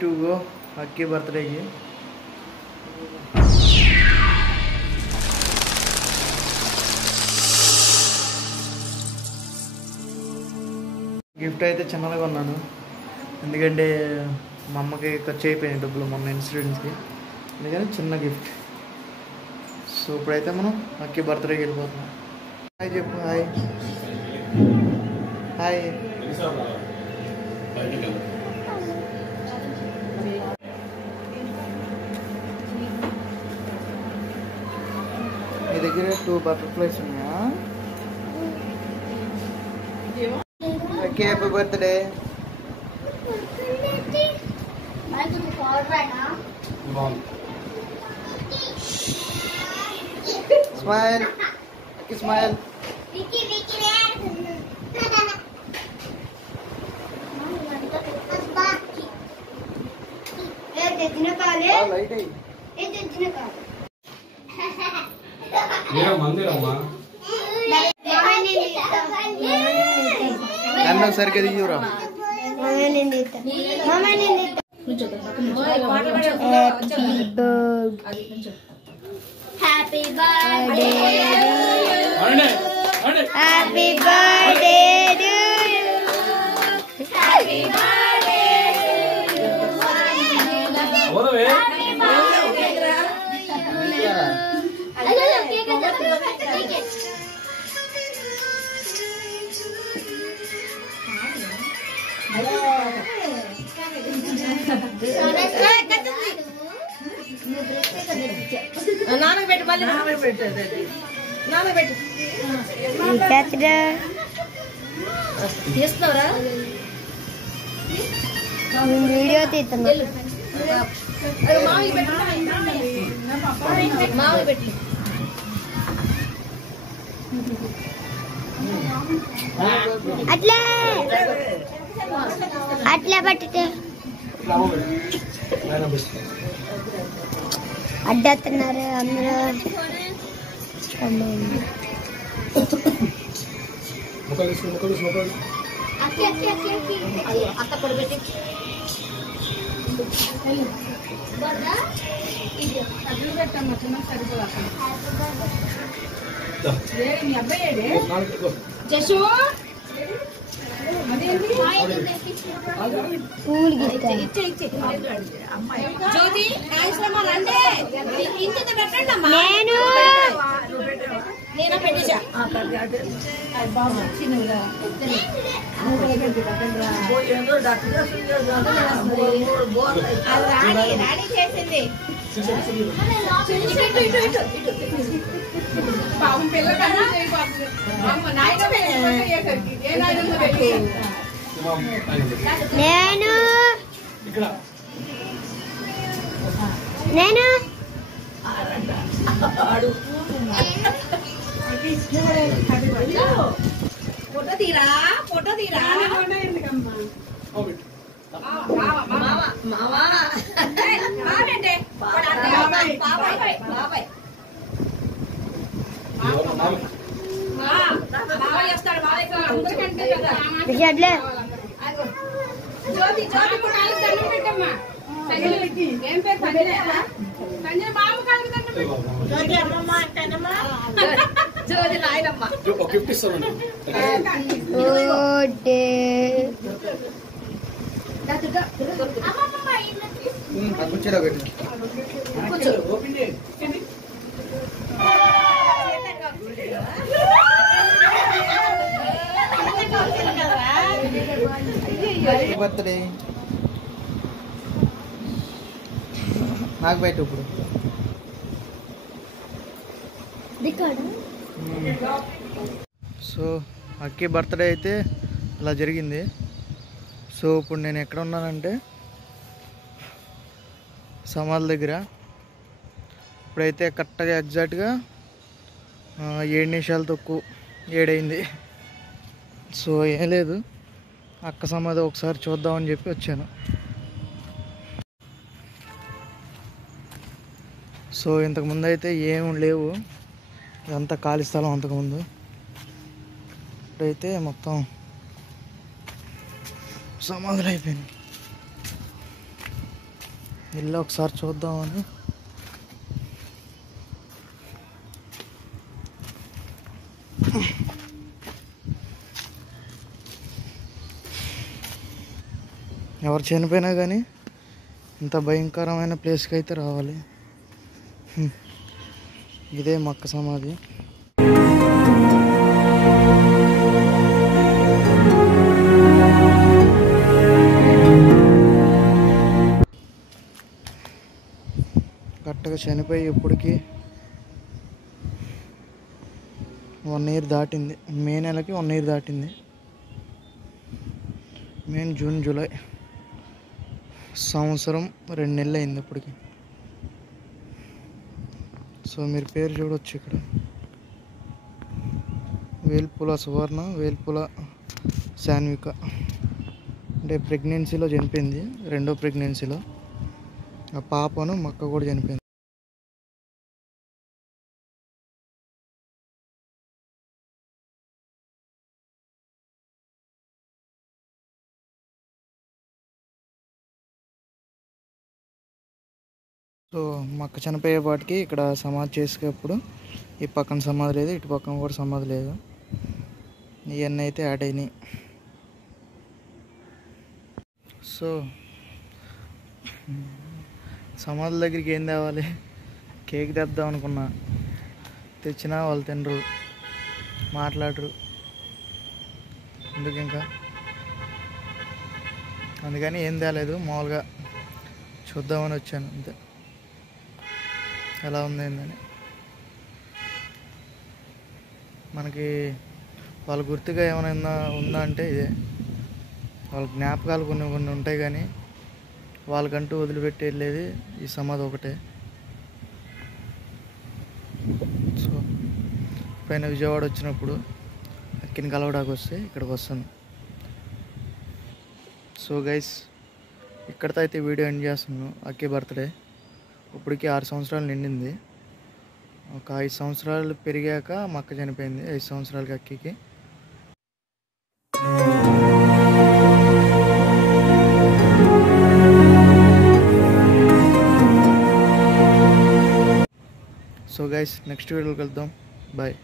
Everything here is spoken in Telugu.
టు గో అక్కి బర్త్డేకి. గిఫ్ట్ అయితే చిన్నగా కొన్నాను, ఎందుకంటే మా అమ్మకి ఖర్చు అయిపోయినాయి డబ్బులు మొన్న ఇన్సూరెన్స్కి, అందుకని చిన్న గిఫ్ట్. సో ఇప్పుడైతే మనం అక్కి బర్త్డేకి వెళ్ళిపోతున్నాం. హాయ్ చెప్పు. Hi hi. మీ దగ్గర 2 బటర్ఫ్లైస్ ఉన్నాయా? Okay, happy birthday. Smile smile. నన్ను సరిగ్గా దిగురా. Happy birthday happy birthday to you happy birthday ఓదవే నానబెట్టు మళ్ళీ నానబెట్టు తీస్తున్నారా? వీడియో తీస్తున్నా. మావి పెట్టి అట్లే అట్లే పట్టితే అడ్డస్తున్నారు అందరూ. అత్త పొడిపెట్టి జషు జ్యోతి నేను పెట్టేసా. రాణి చేసింది పాపం పిల్లకన్నా నేను నేను ఫోటో తీరా ఫోటో తీరా జ్యోతి నాయనమ్మ గిఫ్ట్ ఇస్తామండి. కూర్చోరా పెట్టి బర్త్డే నాకు బయట ఇప్పుడు సో అక్కి బర్త్డే అయితే ఇలా జరిగింది. సో ఇప్పుడు నేను ఎక్కడ ఉన్నానంటే సమాధి దగ్గర. ఇప్పుడైతే కరెక్ట్గా ఎగ్జాక్ట్గా 7 నిమిషాలు తక్కువ 7 అయింది. సో ఏం లేదు, అక్క సమాధి ఒకసారి చూద్దామని చెప్పి వచ్చాను. సో ఇంతకుముందు అయితే ఏం లేవు, ఇదంతా ఖాళీ స్థలం అంతకుముందు. ఇప్పుడైతే మొత్తం సమాధులు అయిపోయింది. వెళ్ళి ఒకసారి చూద్దామని. ఎవరు చనిపోయినా కానీ ఇంత భయంకరమైన ప్లేస్కి అయితే రావాలి. ఇదే మక్క సమాధి. కరెక్ట్గా చనిపోయి ఇప్పటికి 1 ఇయర్ దాటింది. మే నెలకి 1 ఇయర్ దాటింది. మే, జూన్, జూలై, సంవత్సరం 2 నెలలు అయింది ఇప్పటికి. సో మీరు పేరు చూడవచ్చు ఇక్కడ, వేల్పుల సువర్ణ, వేల్పుల శాన్విక. అంటే ప్రెగ్నెన్సీలో చనిపోయింది, 2వ ప్రెగ్నెన్సీలో. ఆ పాపను మక్క కూడా చనిపోయింది. సో మక్క చనిపోయేపాటికి ఇక్కడ సమాధి చేసేటప్పుడు ఈ పక్కన సమాధి లేదు, ఇటు పక్కన కూడా సమాధి లేదు. ఇవన్నీ అయితే యాడ్ అయినాయి. సో సమాధుల దగ్గరికి ఏం తేవాలి? కేక్ తెద్దాం అనుకున్నా, తెచ్చినా వాళ్ళు తినరు, మాట్లాడరు. ఎందుకు ఇంకా అందుకని ఏం తేలేదు. మామూలుగా చూద్దామని వచ్చాను అంతే, ఎలా ఉంది ఏందని. మనకి వాళ్ళ గుర్తుగా ఏమైనా ఉందా అంటే ఇదే. వాళ్ళ జ్ఞాపకాలు కొన్ని కొన్ని ఉంటాయి, కానీ వాళ్ళకంటూ వదిలిపెట్టి వెళ్ళేది ఈ సమాధి ఒకటే. సో పైన విజయవాడ వచ్చినప్పుడు అక్కిని కలవడానికి వస్తే ఇక్కడికి వస్తాను. సో గైస్, ఇక్కడితో అయితే వీడియో ఎండ్ చేస్తున్నాను. అక్కి బర్త్డే ఇప్పటికి 6 సంవత్సరాలు నిండింది. ఒక 5 సంవత్సరాలు పెరిగాక మక్క చనిపోయింది. 5 సంవత్సరాలకి అక్కికి. సో గైస్, నెక్స్ట్ వీడియోకి వెళ్దాం. బాయ్.